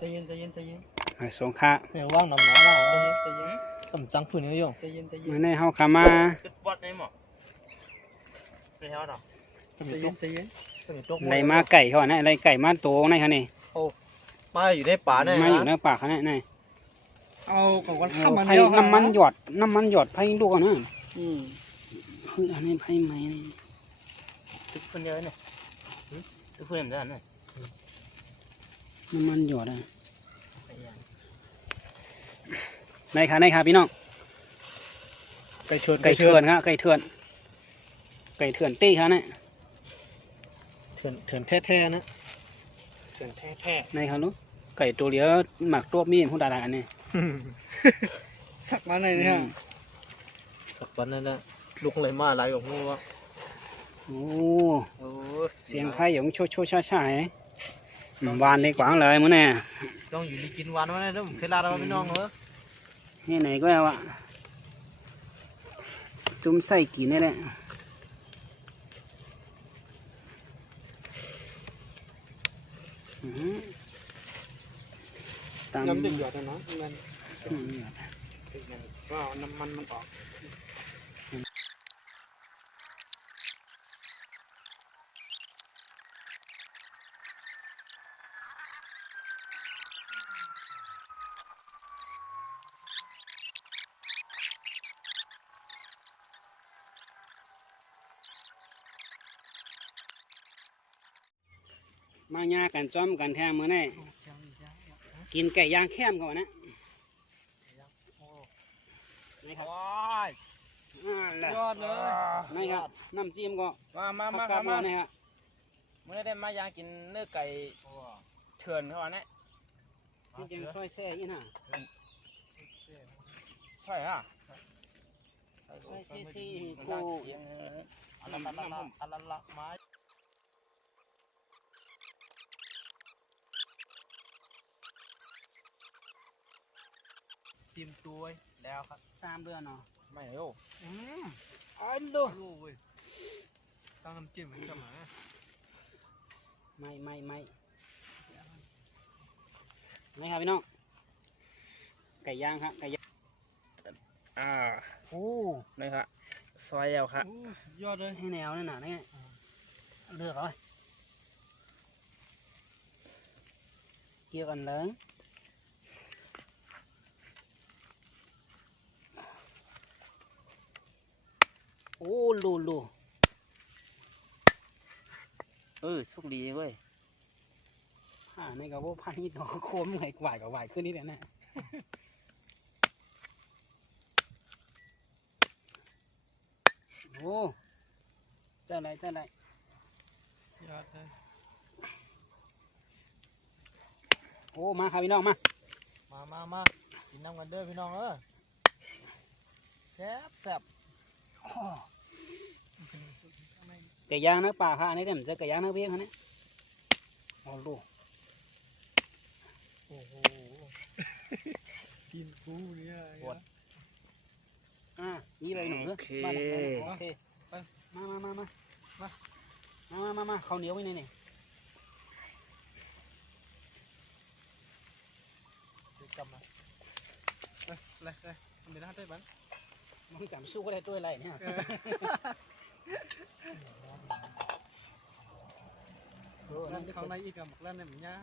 ใจเย็นใจเย็นใจเย็นสงค่าไม่ว่างน้ำหนาละใจเย็นใจเย็นกำจังพื้นนี่ยงใจเย็นใจเย็นเมื่อในเฮาขามาตึกบอดในหมอกไม่เท่าหรอกใจเย็นใจเย็นไรมาไก่เขาเนี่ยไรไก่มาโตในเขาเนี่ยโอ้มาอยู่ในป่าเนี่ยมาอยู่ในป่าเขาเนี่ยเอาของวันข้ามมันไผ่น้ำมันหยอดไผ่ลูกนะคืออันนี้ไผ่ไหมตึกคนเดียวเนี่ยตึกคนเดียวเนี่ยน้ำมันหยอดอ่ะในค่ะพี่น้องไก่เถื่อนครับไก่เถื่อนตีค่ะเนี่ยเถื่อนแท้ๆนะเถื่อนแท้ในครับลูกไก่ตัวเดียวหมักตัวมีดผู้ใดอันนี้สักมาในนี่ฮะสักวันนั่นนะลุกเลยมาอะไรของมึงวะโอ้เสียงไผ่หยงโชช้าๆวานเลยกว้างเลยมื้อนี่ต้องอยู่ดีกินวานวะเนี่ยต้องเคยลาเราพี่น้องเหรอนี่ไหนก็แล้วอะจุ่มใส่กินนี่แหละน้ำติดหยดนะเนาะมันว่าน้ำมันออกมาญากันจ้อมกันแท้มื้อนี้กินไก่ย่างแคมก่อนนะนี่ครับยอดเลยนี่ครับน้ำจิ้มก็มาครับนี่ครับเมื่อได้มายากินเนื้อไก่เถื่อนเขาเนี่ยนี่ยังซอยแซ่ยี่น่ะใช่ฮะซอยซีกูอันละไม้จิ้มตัวแล้วครับ3 เดือนเนาะไม่โอ้อันดูต้องน้ำจิ้มเหมือนกันไหมไม่ครับพี่น้องไก่ย่างครับไก่ย่างโอ้นี่ครับซอยแล้วครับยอดเลยให้แนวนี่หนาเนี่ยเลือกเลยเกี่ยวกันเลยโอ้ลูสุกดีเว้ยในกับว่าพันนี่ต่อโคมไหวกว่ากับไหวขึ้นนี่แหละนะโอ้เจ้าไรยอดเลยโอ้มาครับพี่น้องมากินน้ำกันเด้อพี่น้องแซ่บไก่ย่างนักป่าค่ะอันนี้เดี๋ยวมันจะไก่ย่างนักเบี้ยเขาเนี่ยโอ้ลูกโอ้โหกินฟูเนี่ยนี่เลยหนูโอเคมาข้าวเหนียวไว้นี่กำมาเลยมันเป็นหน้าได้บ้างมึงจำสู้ก็ได้ตัวอะไรเนี่ยนั่นเขาในอีกกับหมกแล้วเนี่ยมันยาก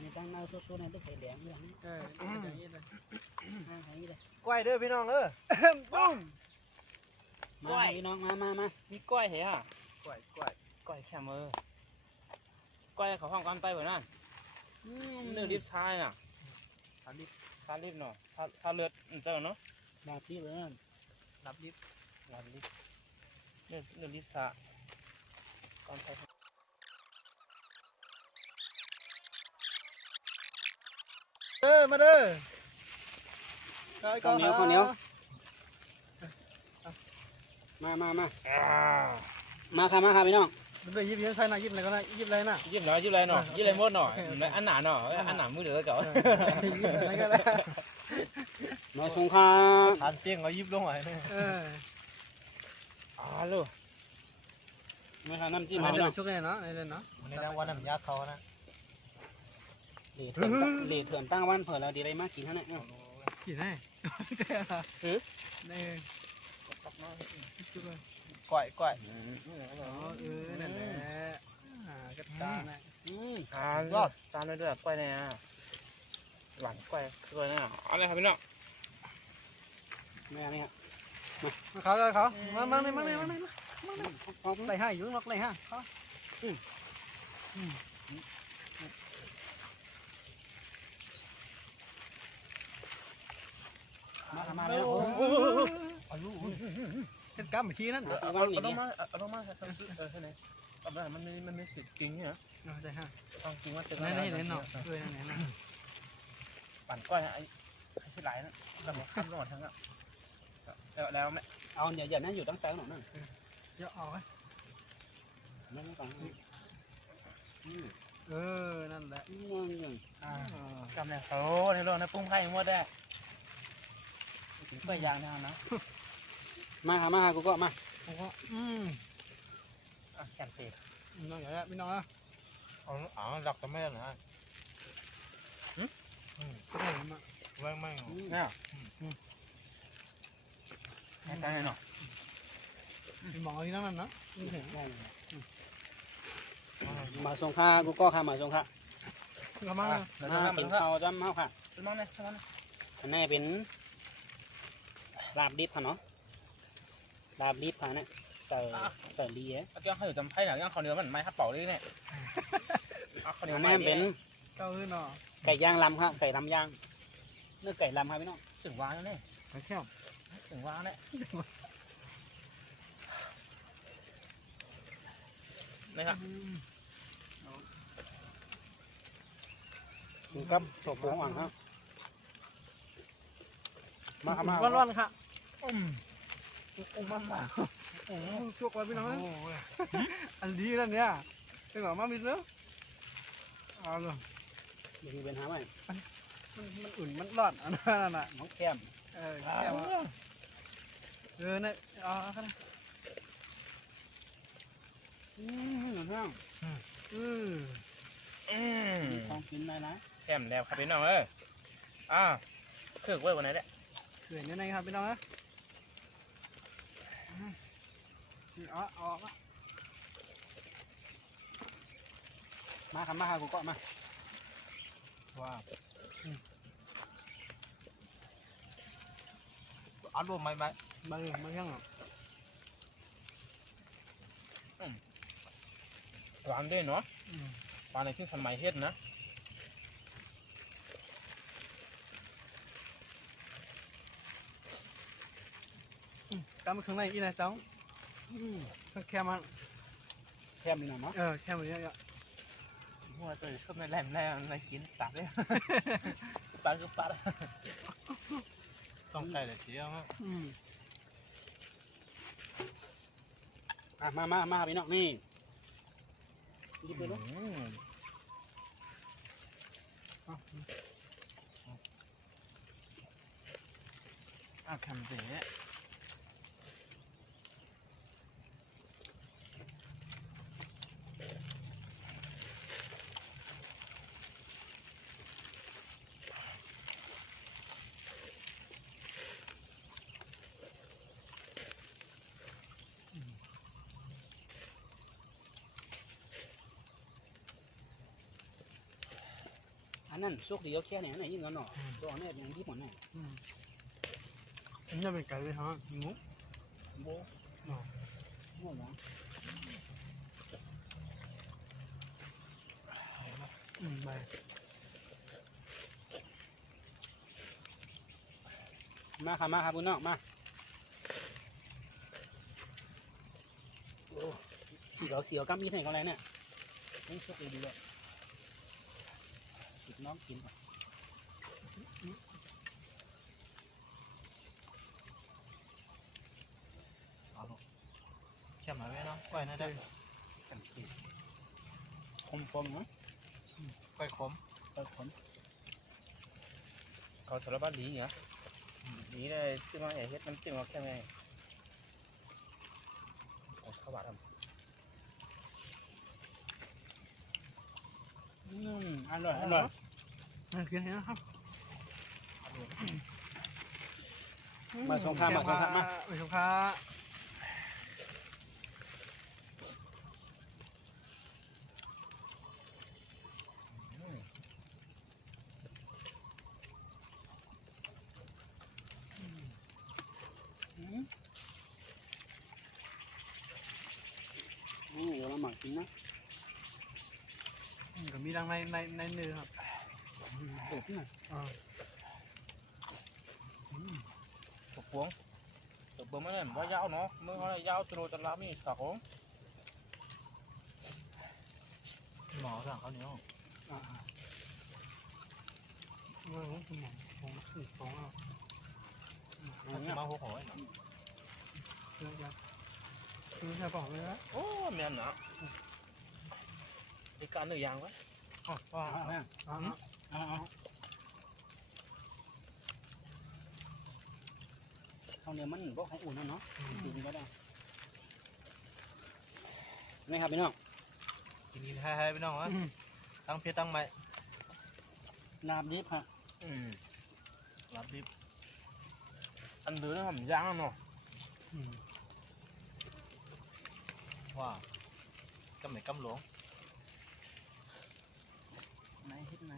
นี่ตั้งเน่าสู้ๆในตัวไข่แดงด้วยนี่อย่างนี้เลยกล้วยเด้อพี่น้องปุ้มมาพี่น้องมามีก้อยเหรอกล้วยแค่มือก้อยเขาห้องกันไตแบบนั้นเนื้อลิบชายน่ะทาลิบเนาะทาเลือดเจ้าเนาะลาบลิบเลยรับลิบเนื้อลิบชาก่อนใส่มาเด้อข้าวเหนียวมาค่ะพี่น้องมันได้ยิบใส่หน่อยยิบอะไรก็ได้ยิบอะไรน่ะยิบหน่อยมดหน่อยอันหนาหน่อยอันหนามือเดือดเก่ายิบอะไรก็ได้น้อยสงคราทานเตี้ยงก็ยิบลงหน่อยลูกไม่ค่ะน้ำจิ้มมาพี่น้องชุกเลยเนาะในวันน้ำยาเขานะ เ เหลเถื่อนตั้งวันเผื่อเราดีได้มากกินเท่านั้น กินได้นี่ก้อย อ๋อนั่นแหละกระตานะ รอดตามด้วยกล้วยเนี่ยหวานกล้วยเนี่ยอะไรครับพี่น้อง แม่เนี่ย เขามาใส่ให้อยู่นอกเลยฮะเขา มาแล้ว เป็นกรรมทีนั่น เอาต้องมาใช่ไหมเอาไปมันไม่สิจริงเนี่ย ใช่ฮะ ต้องจริงว่าจะ นั่นนี่เนาะด้วยนั่นนะ ปั่นกล้วยไอ้ที่ไหลนะทำข้ามรอดทั้งอ่ะแล้วแม่ เอาอย่านั่นอยู่ตั้งแต่หน่อยนั่น เยอะออกไหม นั่นก่อน นั่นแหละ กำเนี่ยโอ้ในโลกนะปุ้งไข่หมดได้ถึงกล้วยยางนะ มากูก็มา ผมก็แข็งเตะ น้องอย่างนี้พี่น้องนะ อ๋อหลักจะไม่ได้นะ ก็ได้มา ไม่เนี่ยแค่ไหนเนาะ มองที่นั่นนะ มาส่งข้ากูก็ข้ามาส่งข้า ก็มา มากินข้าวจำเมาค่ะ เป็นมั้งเนี่ยใช่ไหม อันนี้เป็นลาบดิบค่ะเนาะลาบดิบค่ะเนี่ยใส่ดีเอ๊ะ เจ้าเขาอยู่จำไพ่หนังย่างข้าวเหนียวมันไม่ฮัดเป่าเลยเนี่ยข้าวเหนียว อัน ไม่ นี้เป็น เก้าขึ้นเนาะ ไก่ย่างลำครับไก่ลำย่างเนื้อไก่ลำครับพี่น้อง ถึงวางแล้วเนี่ย ไปเที่ยว ถึงวางเนี่ยนี่ครับ ดูกับโฉบหัวหวานครับมา ร้อนๆค่ะช่วงวันพี่น้องอันดีนั่นเนี่ยเป็นแบบมามิดเนาะเอาเลย ดูเป็นหาไหม มันอุ่นมันร้อนอันนั้นน่ะ น้องแก้ม แก้วเนี่ยอ๋อครับ หนุนห้องต้องกินได้นะ แข็มแล้วครับพี่น้องคือไว้วันไหนเนี่ย เขื่อนยังไงครับพี่น้องนะออก มากูก็มา ว้าวอัดรวมไหมมายังอ่ะ หวานด้วยเนาะหวานในที่สมัยเฮ็ดนะ กำข้างในอีนะเจ้าแค่มัน แก้มนี่หน่อยมั้ง แค่มันเยอะ หัวตัวชอบในแหลมแรงในกินตับเลยปัดก็ปัดต้องไก่เลยเชียวมาพี่น้องนี่หยิบไปลูก แข็มเตะอันนั้นสุกเดียวแค่ไหนไหนยิ่งเงินหน่อตัวนี้ยังดีหมดเนี่ย อันนี้เป็นไก่เลยฮะงู โบ้โบ้หรอไป มาครับคุณน้องมาเสียวกัมยี่ไหนก็อะไรเนี่ยนี่สุกดีเลยสุดน้องกินแข็มอะไรเนาะก้อยน่าได้ คมนะ ก้อยขม คม เขาสารพัดดีเหรอดีเลยซื้อมาเฮ็ดน้ำจิ้มเราแค่ไหนโอ้ข้าวบาดทำ อร่อย กินให้นะครับ มาสงครามมาสงครามมา ไปสงครามเดี๋ยวเราหมักกินนะ ก็มีดังในเนื้อครับ เปิดที่ไหน ตกพวงตกเบอร์ไม่เล่นว่ายาวเนาะมือเขายาวตรูตลามีตักของหมอสั่งเขาเนี้ย มันเป็นอย่างของคือของเรา มาหัวหอย เรื่องจะคือใช่บอกเลยนะ โอ้แม่นนะอีกการหนึ่งอย่างไว้ ว่า ข้าวเหนียวมันก็ให้อุ่นเนาะกินก็ได้นี่ครับพี่น้อง กินให้พี่น้องวะตั้งเพียตั้งใหม่ ลาบดิบฮะ รับดิบอันเดือดผมย่างเนาะว้ากำไหนกำหลวง ไหนเฮ็ดไหน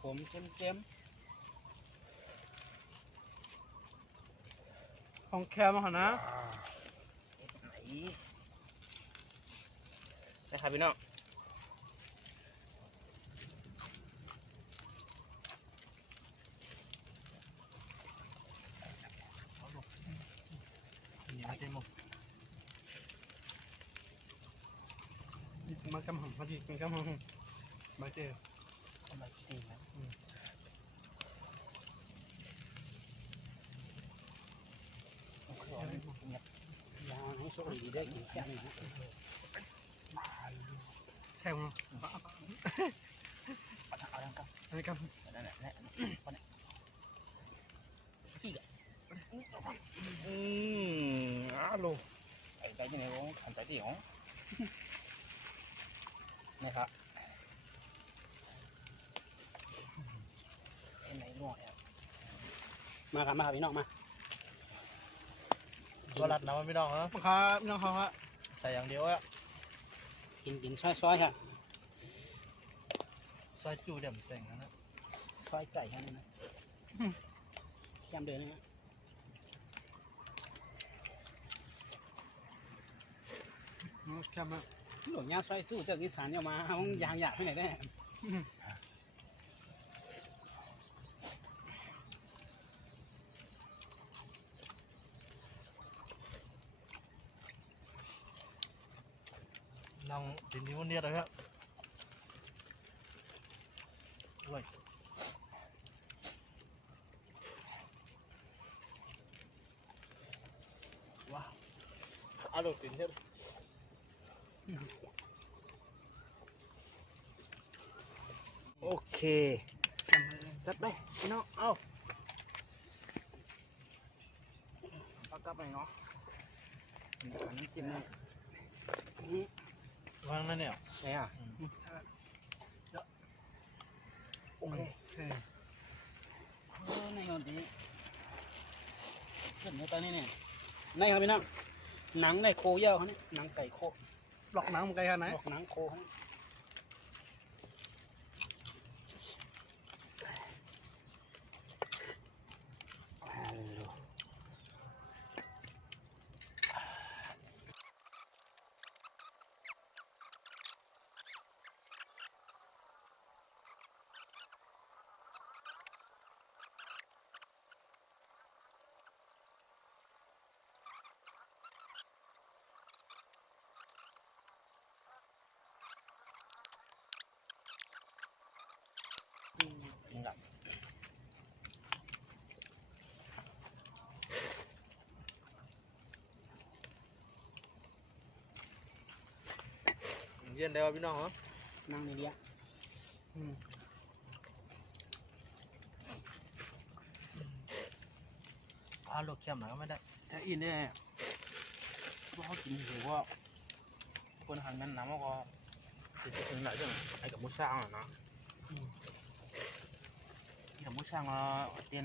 ขมๆเค็ม ของแคมมาหนะ ๆไหน นะครับพี่น้อง นี่มาเต็มหมดมากำหังมาดีเป็นกำหังมาเจอ เอามากินนะยาให้สุกดีได้กินแค่นี้ฮะ แค่มั้ง เอาดังกัน อันนี้กำ นั่นแหละพี่กะ ฮัลโหล ไอ้ใจยังไงวะขันใจที่ของนี่ครับไหนหน่อยมาครับพี่น้องมา ก็รัดน้ำพี่น้องนะ ครับน้องเขาฮะ ใส่อย่างเดียวอะ กินซอยครับ ใส่จูเดี่ยมแต่งนะ ซอยไก่ครับนี่นะแคมเดินนะฮะ น้องแคมมา หลวงย่าซอยสู้จากอีสานเนี่ยมาเอายางอยากที่ไหนได้ น้องสินนี้วันเดียวเลยครับด้วยว้าวอร่อยจริงใช่ไหมโอเคจัดไปพี่น้องเอากลับไปเนาะ น้ำจิ้มเนี่ยว างนั่นเนี่ย ไหนอ่ะโอเคในคนนี้ขึ้นในตอนนี้เนี่ยในครับพี่น้องหนังในโคเย่าเขาเนี่ยหนังไก่โค หลอกหนังมันไกลขนาดไหน บอกหนังโคเขาเนี่ยหลับ เย็นเดียวพี่น้องเหรอ นั่งในเลี้ย ลูกเค็มหน่อยก็ไม่ได้ ถ้าอินได้ว่าเขากินหรือว่า คนหันกันน้ำก็ จะถึงไหนจังไอ้กับมุช่างอ่ะนะที่กับมุช่างเตียน